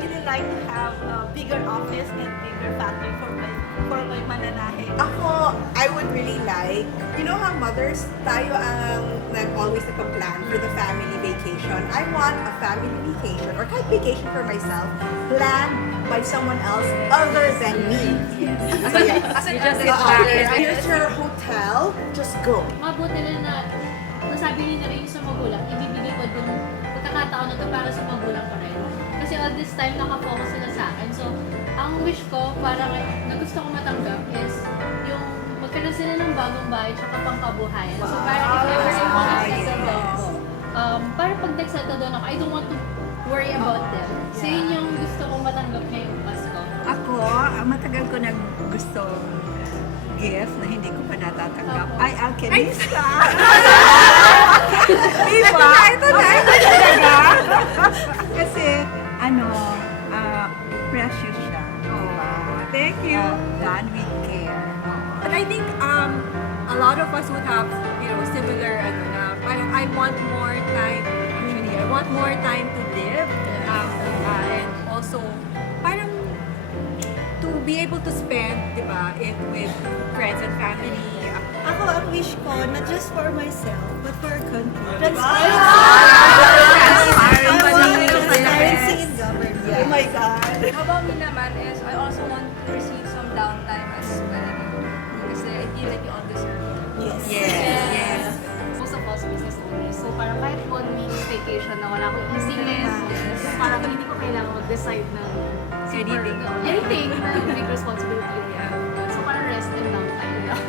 really like to have a bigger office and bigger factory for my mananahe. Ako, I would really like, you know how mothers, tayo ang always nagpa-plan for the family vacation. I want a family vacation or kahit vacation for myself planned by someone else other than me. So, yeah. You just sit back. Here's your hotel, just go. Mabuti na nasabi niyo na rin sa magulang, ibibigay ko dun pagkakataon na to para sa magulang ko rin. Kasi all this time nakafocus sila sa akin. So, ang wish ko, parang na gusto ko matanggap is yung magkaroon sila ng bagong bahay tsaka pangkabuhayan. So, parang if ever yung mga settle down, parang pag nag-settle down ako, I don't want to worry about them. So, yun yung gusto kong matanggap ngayong Pasko. Ako, matagal ko nang gusto gift na hindi ko pa natatanggap. Ay, alkenista! Diba? Ito talaga. Kasi, precious siya. Diba? Thank you. Done with care. But I think a lot of us would have, similar, parang I want more time, actually, I want more time to live. And also, parang to be able to spend, di ba, it with friends and family. Ako, ang wish ko, not just for myself, but for our country. Transparency in government. Oh my God. How about me naman is I also want to receive some downtime as well. Kasi I feel like you all deserve it. Yes. Most of us business owners. So parang kahit 1 week vacation na wala akong isingin, parang hindi ko kailangan mag-decide ng anything na big responsibility. So parang rest and downtime lang.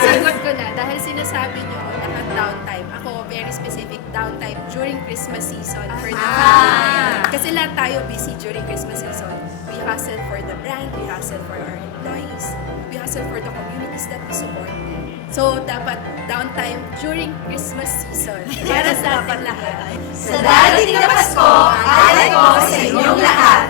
Sagot ko na. Dahil sinasabi nyo, lahat downtime. Ako, very specific downtime during Christmas season for the family. Kasi lahat tayo busy during Christmas season. We hustle for the brand, we hustle for our employees, we hustle for the communities that we support. So, dapat downtime during Christmas season. Para sa atin lahat. Sa darating na Pasko, alay ko sa inyong lahat.